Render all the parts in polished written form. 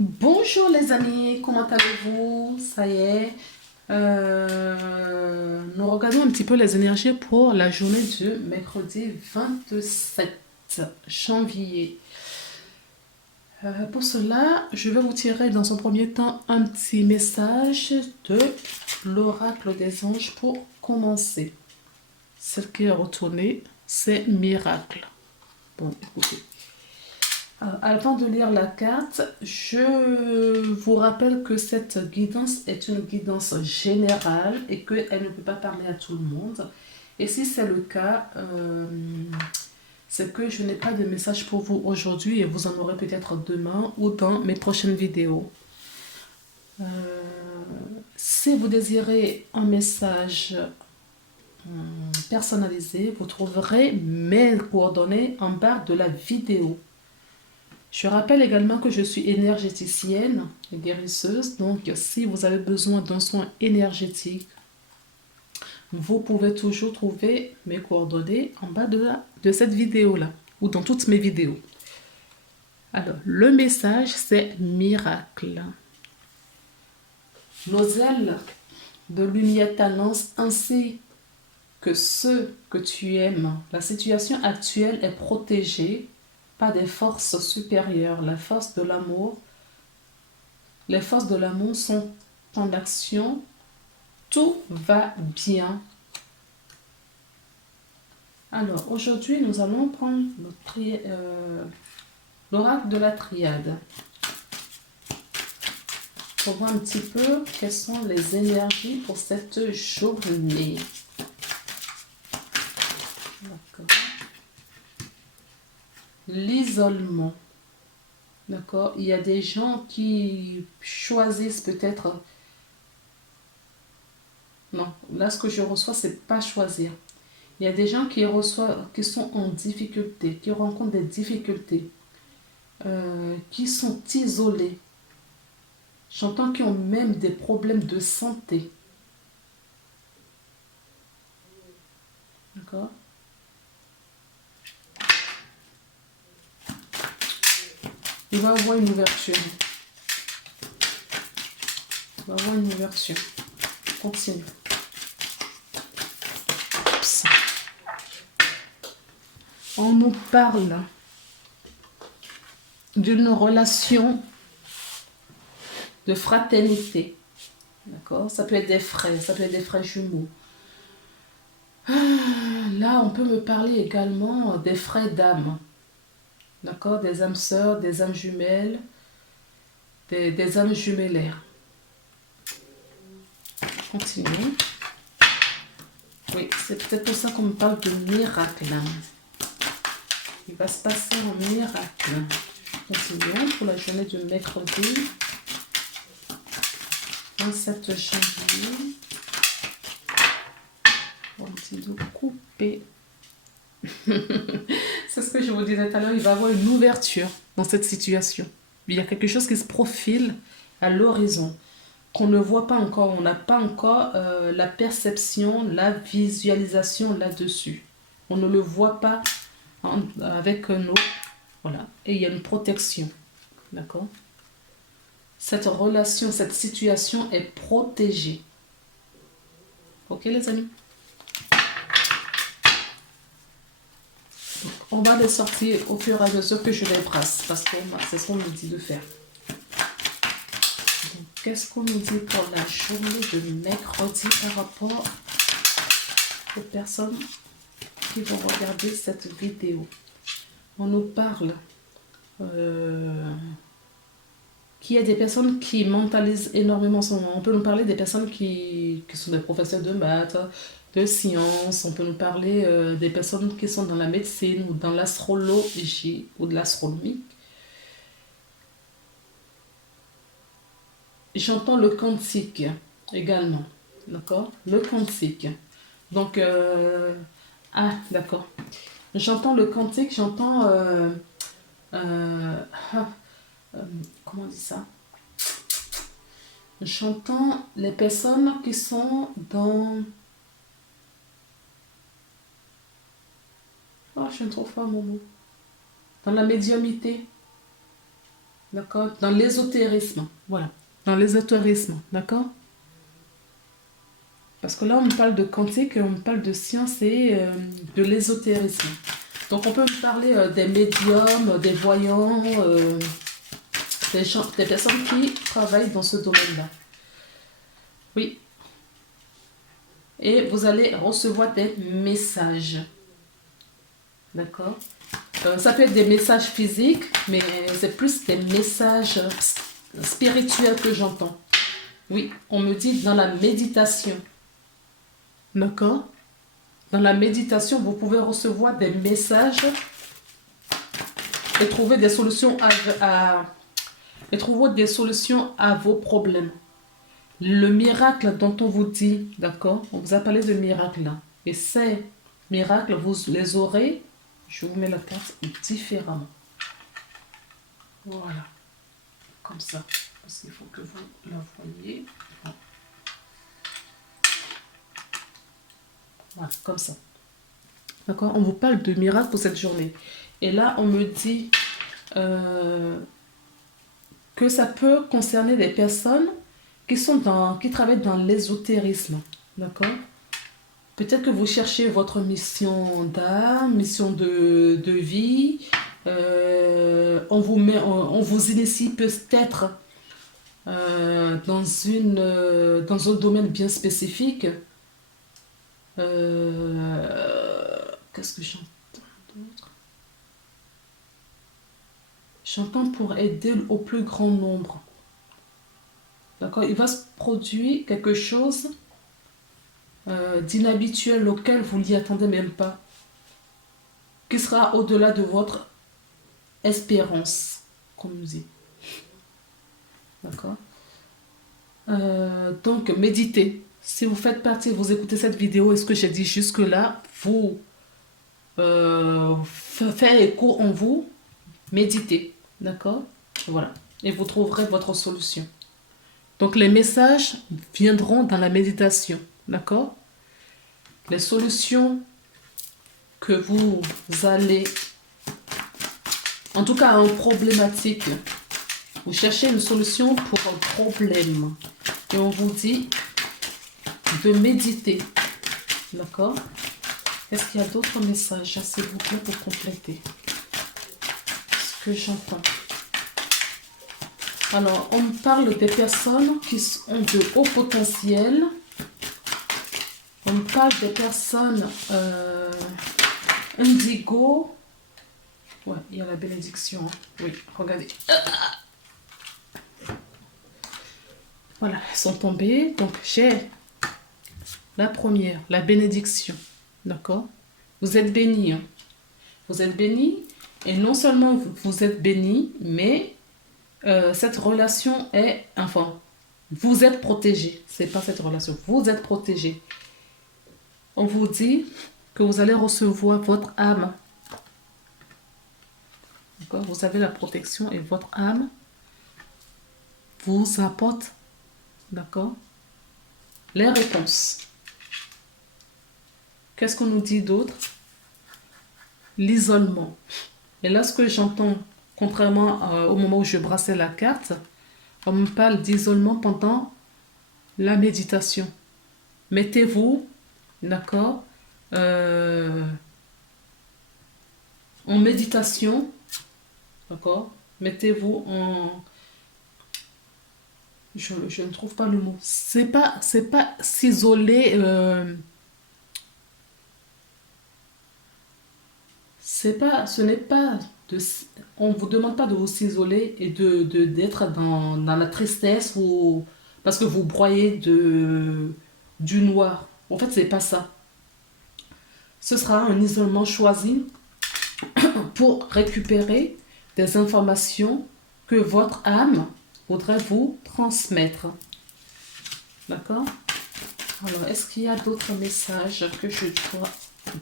Bonjour les amis, comment allez-vous? Ça y est, nous regardons un petit peu les énergies pour la journée du mercredi 27 janvier. Pour cela, je vais vous tirer dans un premier temps un petit message de l'oracle des anges pour commencer. Celle qui est retournée, c'est miracle. Bon, écoutez. Avant de lire la carte, je vous rappelle que cette guidance est une guidance générale et qu'elle ne peut pas parler à tout le monde. Et si c'est le cas, c'est que je n'ai pas de message pour vous aujourd'hui et vous en aurez peut-être demain ou dans mes prochaines vidéos. Si vous désirez un message personnalisé, vous trouverez mes coordonnées en bas de la vidéo. Je rappelle également que je suis énergéticienne et guérisseuse, donc si vous avez besoin d'un soin énergétique, vous pouvez toujours trouver mes coordonnées en bas de cette vidéo-là, ou dans toutes mes vidéos. Alors, le message, c'est miracle. Nos ailes de lumière t'annoncent ainsi que ceux que tu aimes. La situation actuelle est protégée par des forces supérieures, la force de l'amour. Les forces de l'amour sont en action. Tout va bien. Alors, aujourd'hui, nous allons prendre l'oracle de la triade pour voir un petit peu quelles sont les énergies pour cette journée. D'accord. L'isolement. D'accord. Il y a des gens qui choisissent peut-être... Non, là, ce que je reçois, c'est pas choisir. Il y a des gens qui sont en difficulté, qui rencontrent des difficultés, qui sont isolés. J'entends qu'ils ont même des problèmes de santé. D'accord? Il va y avoir une ouverture. Il va y avoir une ouverture. Continue. Oups. On nous parle d'une relation de fraternité. D'accord? Ça peut être des frères, ça peut être des frères jumeaux. Là, on peut me parler également des frères d'âme. D'accord? Des âmes sœurs, des âmes jumelles, des âmes jumellaires. Continue. Oui, c'est peut-être pour ça qu'on me parle de miracle. Il va se passer un miracle. Continuons pour la journée du mercredi 27 janvier. On dit de couper. C'est ce que je vous disais tout à l'heure, il va y avoir une ouverture dans cette situation. Il y a quelque chose qui se profile à l'horizon, qu'on ne voit pas encore, on n'a pas encore la perception, la visualisation là-dessus. On ne le voit pas avec nos... Voilà. Et il y a une protection. D'accord? Cette relation, cette situation est protégée. Ok les amis? On va les sortir au fur et à mesure que je les brasse, parce que c'est ce qu'on me dit de faire. Qu'est-ce qu'on nous dit pour la journée de mercredi par rapport aux personnes qui vont regarder cette vidéo? On nous parle qu'il y a des personnes qui mentalisent énormément son moment. On peut nous parler des personnes qui sont des professeurs de maths, de sciences. On peut nous parler des personnes qui sont dans la médecine ou dans l'astrologie ou de l'astronomie. J'entends le quantique également. D'accord? Le quantique. Donc, d'accord. J'entends le quantique, j'entends... comment on dit ça? J'entends les personnes qui sont dans... Oh, je ne trouve pas mon mot. Dans la médiumnité. D'accord? Dans l'ésotérisme. Voilà. Dans l'ésotérisme. D'accord? Parce que là, on parle de quantique et on parle de science et de l'ésotérisme. Donc, on peut parler des médiums, des voyants, des personnes qui travaillent dans ce domaine-là. Oui. Et vous allez recevoir des messages. D'accord? Ça peut être des messages physiques, mais c'est plus des messages spirituels que j'entends. Oui, on me dit dans la méditation. D'accord? Dans la méditation, vous pouvez recevoir des messages et trouver des solutions et trouver des solutions à vos problèmes. Le miracle dont on vous dit, d'accord? On vous a parlé de miracles. Et ces miracles, vous les aurez, je vous mets la carte différemment. Voilà. Comme ça. Parce qu'il faut que vous la voyez. Voilà, comme ça. D'accord? On vous parle de miracles pour cette journée. Et là, on me dit que ça peut concerner des personnes qui travaillent dans l'ésotérisme. D'accord? Peut-être que vous cherchez votre mission d'âme, mission de vie. On vous initie peut-être dans un domaine bien spécifique. Qu'est-ce que j'entends d'autre? J'entends pour aider au plus grand nombre. D'accord? Il va se produire quelque chose d'inhabituel auquel vous n'y attendez même pas, qui sera au-delà de votre espérance, comme on dit. D'accord? Donc, méditez. Si vous faites partie, vous écoutez cette vidéo et ce que j'ai dit jusque-là, vous faites écho en vous, méditez. D'accord? Voilà. Et vous trouverez votre solution. Donc, les messages viendront dans la méditation. D'accord? Les solutions que vous allez, en tout cas, une problématique. Vous cherchez une solution pour un problème. Et on vous dit de méditer. D'accord? Est-ce qu'il y a d'autres messages, s'il vous plaît, pour compléter ce que j'entends? Alors, on parle des personnes qui ont de hauts potentiels. On parle des personnes indigo. Ouais, il y a la bénédiction. Hein. Oui, regardez. Voilà, elles sont tombées. Donc, j'ai la première, la bénédiction. D'accord? Vous êtes bénis. Hein. Vous êtes bénis. Et non seulement vous êtes bénis, mais cette relation est... Enfin, vous êtes protégés. C'est pas cette relation. Vous êtes protégés. On vous dit que vous allez recevoir votre âme. D'accord? Vous avez la protection et votre âme vous apporte, d'accord, les réponses. Qu'est-ce qu'on nous dit d'autre? L'isolement. Et là, ce que j'entends, contrairement au moment où je brassais la carte, on me parle d'isolement pendant la méditation. Mettez-vous, d'accord, en méditation, d'accord, mettez-vous en... Je ne trouve pas le mot. C'est pas s'isoler. Ce n'est pas de, on vous demande pas de vous isoler et d'être dans la tristesse ou parce que vous broyez du noir. En fait, c'est pas ça. Ce sera un isolement choisi pour récupérer des informations que votre âme voudrait vous transmettre. D'accord? Alors, est-ce qu'il y a d'autres messages que je dois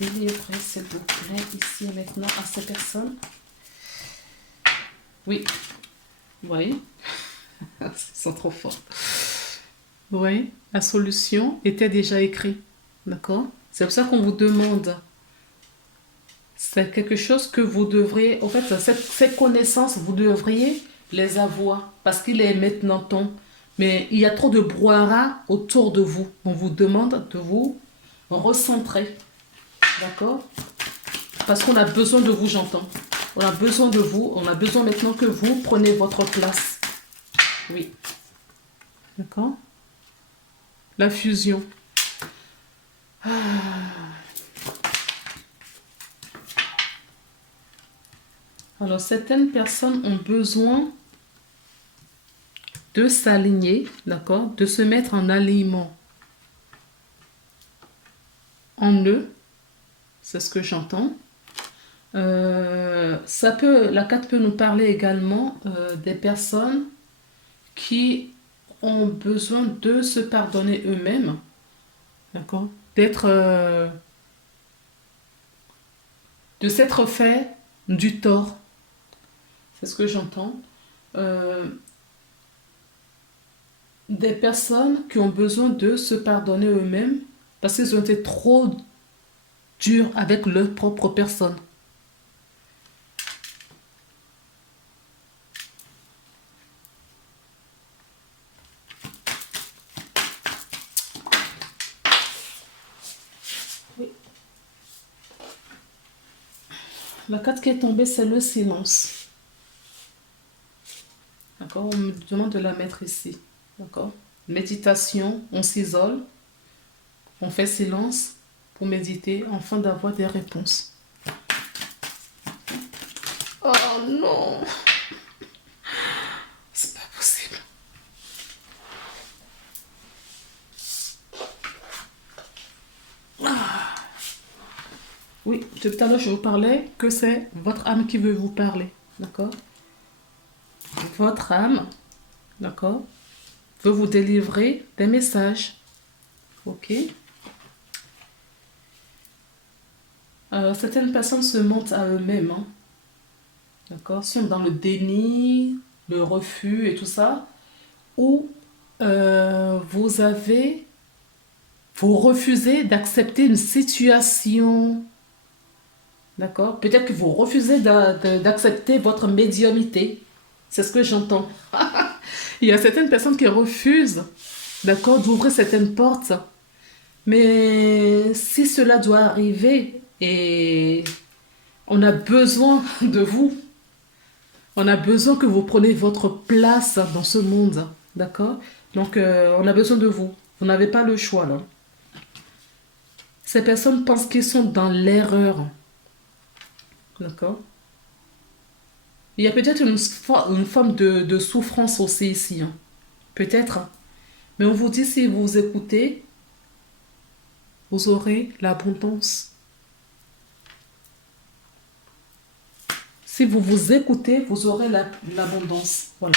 délivrer, s'il vous plaît, ici et maintenant à ces personnes? Oui. Oui. Ils sont trop forts. Oui. La solution était déjà écrite. D'accord? C'est pour ça qu'on vous demande. C'est quelque chose que vous devriez... En fait, ces connaissances, vous devriez les avoirs parce qu'il est maintenant temps. Mais il y a trop de brouhaha autour de vous. On vous demande de vous recentrer. D'accord? Parce qu'on a besoin de vous, j'entends. On a besoin de vous. On a besoin maintenant que vous preniez votre place. Oui. D'accord? La fusion. Ah. Alors, certaines personnes ont besoin de s'aligner, d'accord? De se mettre en alignement en eux. C'est ce que j'entends. La carte peut nous parler également des personnes qui ont besoin de se pardonner eux-mêmes, d'accord? De s'être fait du tort. C'est ce que j'entends. Des personnes qui ont besoin de se pardonner eux-mêmes parce qu'ils ont été trop durs avec leur propre personne. Oui. La carte qui est tombée, c'est le silence. D'accord? On me demande de la mettre ici. D'accord? Méditation, on s'isole, on fait silence pour méditer afin d'avoir des réponses. Oh non! C'est pas possible. Ah. Oui, tout à l'heure je vous parlais que c'est votre âme qui veut vous parler. D'accord? Votre âme, d'accord, veut vous délivrer des messages. Ok? Certaines personnes se mentent à eux-mêmes. Hein. D'accord? Sont dans le déni, le refus et tout ça. Ou vous refusez d'accepter une situation. D'accord? Peut-être que vous refusez d'accepter votre médiumnité. C'est ce que j'entends. Il y a certaines personnes qui refusent, d'accord, d'ouvrir certaines portes. Mais si cela doit arriver et on a besoin de vous, on a besoin que vous preniez votre place dans ce monde, d'accord? Donc, on a besoin de vous. Vous n'avez pas le choix, là. Ces personnes pensent qu'ils sont dans l'erreur, d'accord? Il y a peut-être une forme de souffrance aussi ici, hein. Peut-être. Mais on vous dit, si vous écoutez, vous aurez l'abondance. Si vous vous écoutez, vous aurez l'abondance. Voilà.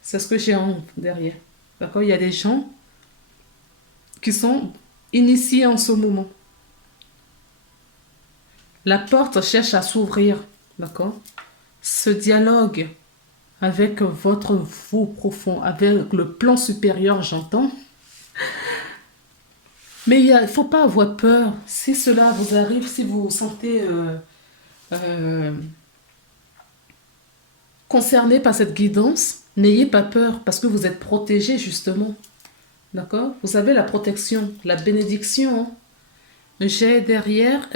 C'est ce que j'ai en derrière. D'accord? Il y a des gens qui sont initiés en ce moment. La porte cherche à s'ouvrir. D'accord? Ce dialogue avec votre vous profond, avec le plan supérieur, j'entends. Mais il ne faut pas avoir peur. Si cela vous arrive, si vous vous sentez concerné par cette guidance, n'ayez pas peur parce que vous êtes protégé justement. D'accord? Vous avez la protection, la bénédiction. Hein. J'ai derrière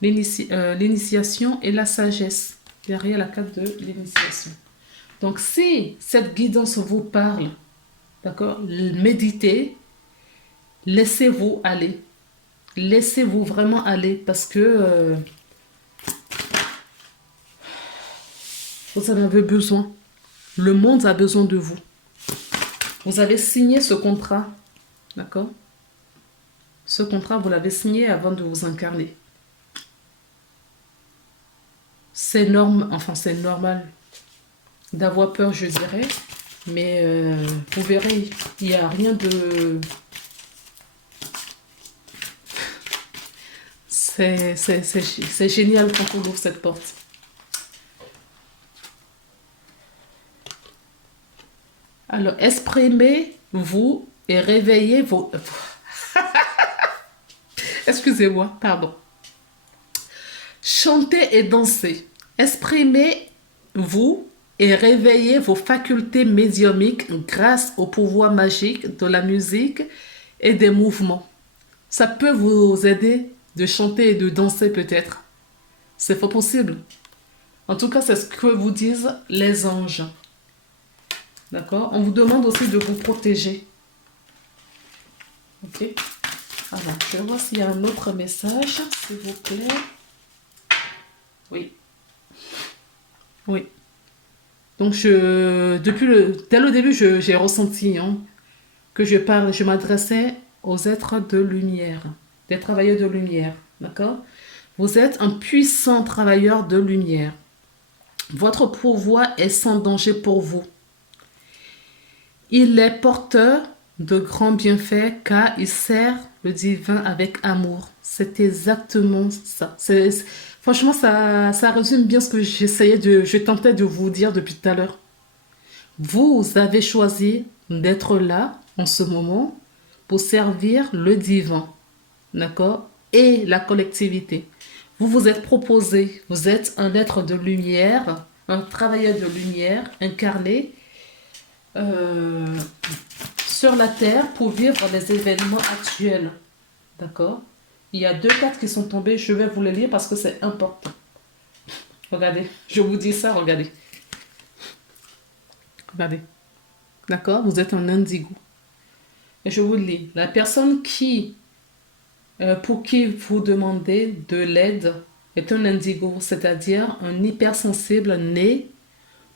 l'initiation et la sagesse. Derrière la carte de l'initiation. Donc si cette guidance vous parle, d'accord, méditez, laissez-vous aller. Laissez-vous vraiment aller parce que vous en avez besoin. Le monde a besoin de vous. Vous avez signé ce contrat. D'accord? Ce contrat, vous l'avez signé avant de vous incarner. C'est normal d'avoir peur, je dirais. Mais vous verrez, il n'y a rien de... C'est génial quand on ouvre cette porte. Alors, exprimez-vous et réveillez vos... Excusez-moi, pardon. Chantez et dansez. Exprimez-vous et réveiller vos facultés médiumniques grâce au pouvoir magique de la musique et des mouvements. Ça peut vous aider de chanter et de danser peut-être. C'est pas possible. En tout cas, c'est ce que vous disent les anges. D'accord? On vous demande aussi de vous protéger. Ok? Alors, je vais voir s'il y a un autre message, s'il vous plaît. Oui. Oui. Donc, dès le début, j'ai ressenti que je m'adressais aux êtres de lumière, des travailleurs de lumière. D'accord? Vous êtes un puissant travailleur de lumière. Votre pouvoir est sans danger pour vous. Il est porteur de grands bienfaits car il sert le divin avec amour. C'est exactement ça. Franchement, ça résume bien ce que je tentais de vous dire depuis tout à l'heure. Vous avez choisi d'être là en ce moment pour servir le divin, d'accord, et la collectivité. Vous vous êtes proposé, vous êtes un être de lumière, un travailleur de lumière incarné euh, sur la terre pour vivre les événements actuels. D'accord? Il y a deux cartes qui sont tombées, je vais vous les lire parce que c'est important. Regardez, je vous dis ça, regardez. Regardez. D'accord? Vous êtes un indigo. Et je vous le lis. La personne pour qui vous demandez de l'aide est un indigo, c'est-à-dire un hypersensible né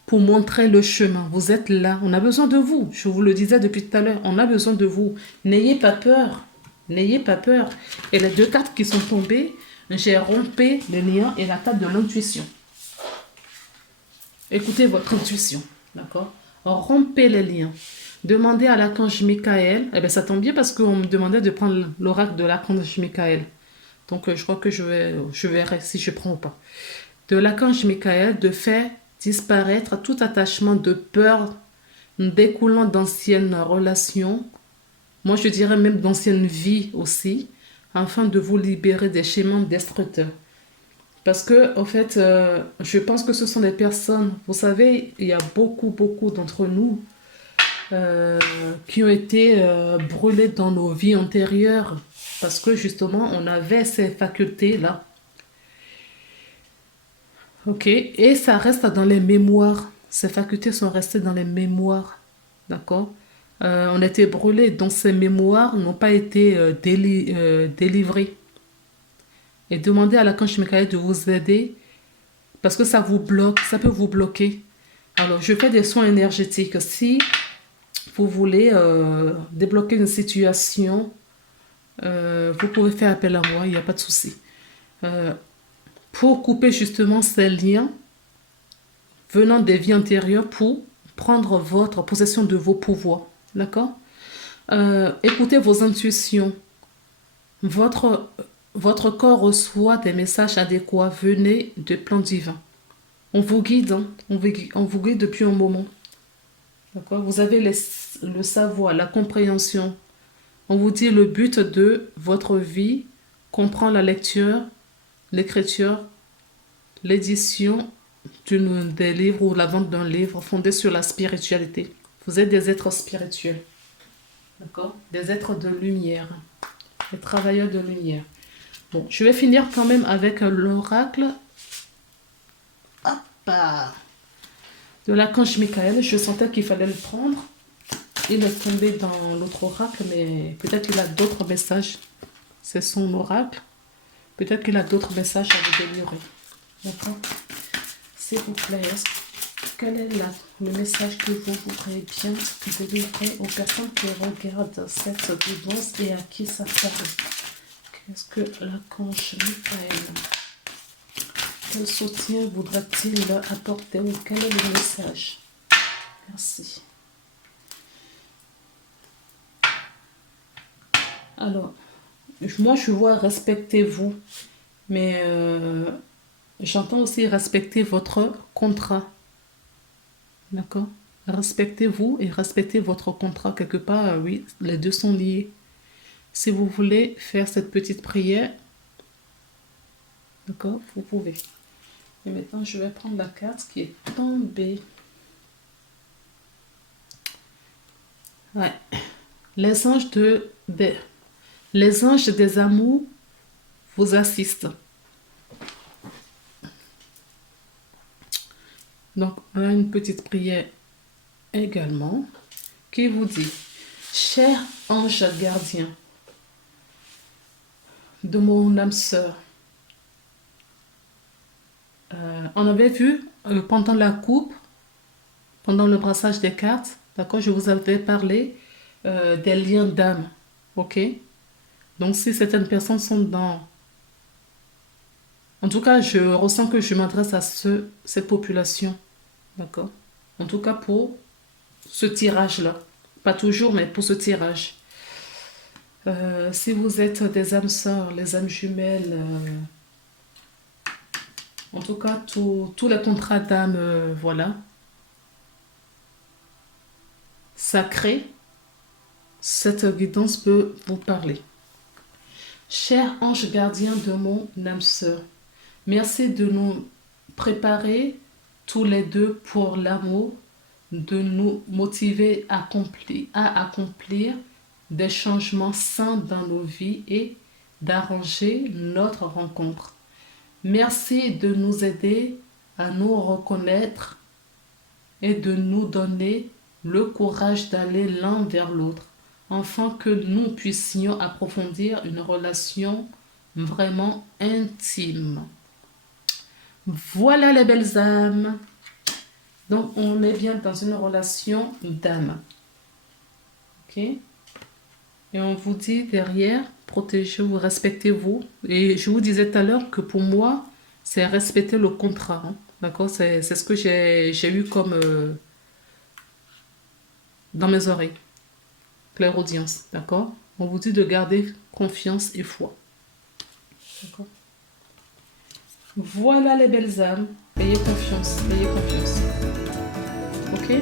pour montrer le chemin. Vous êtes là. On a besoin de vous. Je vous le disais depuis tout à l'heure. On a besoin de vous. N'ayez pas peur. N'ayez pas peur. Et les deux cartes qui sont tombées, j'ai rompu les liens et la carte de l'intuition. Écoutez votre intuition. D'accord? Rompez les liens. Demandez à l'archange Michael. Eh bien, ça tombe bien parce qu'on me demandait de prendre l'oracle de l'archange Michael. Donc, je crois que je verrai si je prends ou pas. De l'archange Michael de faire disparaître tout attachement de peur découlant d'anciennes relations, moi je dirais même d'anciennes vies aussi, afin de vous libérer des schémas destructeurs. Parce que, en fait, je pense que ce sont des personnes, vous savez, il y a beaucoup d'entre nous qui ont été brûlés dans nos vies antérieures, parce que justement, on avait ces facultés-là. Ok, et ça reste dans les mémoires. Ces facultés sont restées dans les mémoires. D'accord? On a été brûlés, donc ces mémoires n'ont pas été délivrées. Et demandez à l'archange Michael de vous aider parce que ça vous bloque, ça peut vous bloquer. Alors, je fais des soins énergétiques. Si vous voulez débloquer une situation, vous pouvez faire appel à moi, il n'y a pas de souci. Pour couper justement ces liens venant des vies antérieures pour prendre votre possession de vos pouvoirs. D'accord? Écoutez vos intuitions. Votre corps reçoit des messages adéquats. Venez de plans divins. On vous guide, hein? On vous guide depuis un moment. D'accord? Vous avez le savoir, la compréhension. On vous dit le but de votre vie comprend la lecture, l'écriture, l'édition des livres ou la vente d'un livre fondé sur la spiritualité. Vous êtes des êtres spirituels. D'accord? Des êtres de lumière. Des travailleurs de lumière. Bon, je vais finir quand même avec l'oracle. Hop! De l'archange Michael. Je sentais qu'il fallait le prendre. Il est tombé dans l'autre oracle, mais peut-être qu'il a d'autres messages. C'est son oracle. Peut-être qu'il a d'autres messages à vous délivrer. D'accord? S'il vous plaît, quel est le message que vous voudrez bien délivrer aux personnes qui regardent cette vidéo et à qui ça parle? Qu'est-ce que l'archange Michael, quel soutien voudra-t-il apporter ou quel est le message? Merci. Alors, moi je vois respectez-vous, mais j'entends aussi respecter votre contrat. D'accord? Respectez-vous et respectez votre contrat. Quelque part, oui, les deux sont liés. Si vous voulez faire cette petite prière, d'accord, vous pouvez. Et maintenant, je vais prendre la carte qui est tombée. Ouais. Les anges les anges des amours vous assistent. Donc, on a une petite prière également qui vous dit, cher ange gardien de mon âme sœur, on avait vu pendant la coupe, pendant le brassage des cartes, d'accord, je vous avais parlé des liens d'âme, ok? Donc, si certaines personnes sont dans... En tout cas, je ressens que je m'adresse à cette population, d'accord? En tout cas, pour ce tirage-là. Pas toujours, mais pour ce tirage. Si vous êtes des âmes sœurs, les âmes jumelles, en tout cas, tous les contrats d'âme, voilà, sacrés, cette guidance peut vous parler. Cher ange gardien de mon âme sœur, merci de nous préparer tous les deux pour l'amour, de nous motiver à accomplir des changements sains dans nos vies et d'arranger notre rencontre. Merci de nous aider à nous reconnaître et de nous donner le courage d'aller l'un vers l'autre, afin que nous puissions approfondir une relation vraiment intime. Voilà les belles âmes. Donc, on est bien dans une relation d'âme. Ok? Et on vous dit derrière, protégez-vous, respectez-vous. Et je vous disais tout à l'heure que pour moi, c'est respecter le contrat. Hein. D'accord? C'est ce que j'ai eu comme dans mes oreilles. Clairaudience. D'accord? On vous dit de garder confiance et foi. D'accord? Voilà les belles âmes. Ayez confiance. Ayez confiance. Ok?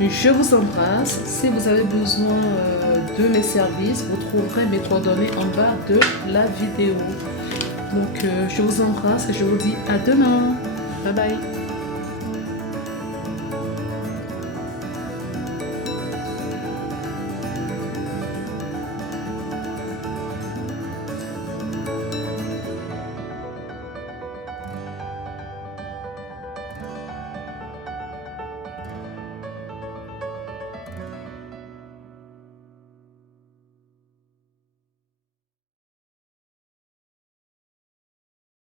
Je vous embrasse. Si vous avez besoin de mes services, vous trouverez mes coordonnées en bas de la vidéo. Donc, je vous embrasse et je vous dis à demain. Bye bye.